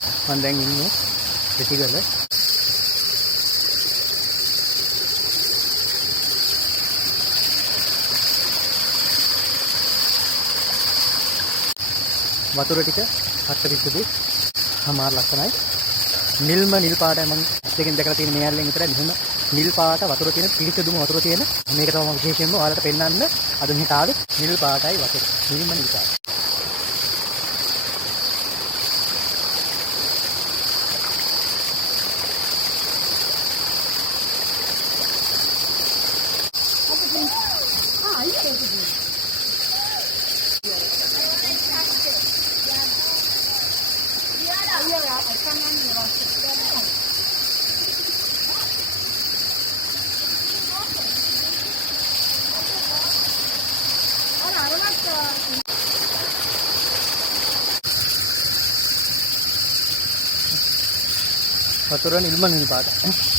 මම දැන් ඉන්නේ පිටිගල. වතුර ටික හත්ත පිස්සුදු හමාර ලස්සනයි. නිල් පාටයි මම දෙකෙන් දැකලා තියෙන මේ ඇල්ලෙන් විතරයි මෙහෙම නිල් පාට වතුර තියෙන පිරිසිදුම වතුර තියෙන මේක තමයි විශේෂයෙන්ම ඔයාලට පෙන්වන්න අද මෙහෙට ආවේ. නිල් පාටයි වතුර. නිල් පාට. වතුර නිල් පාට.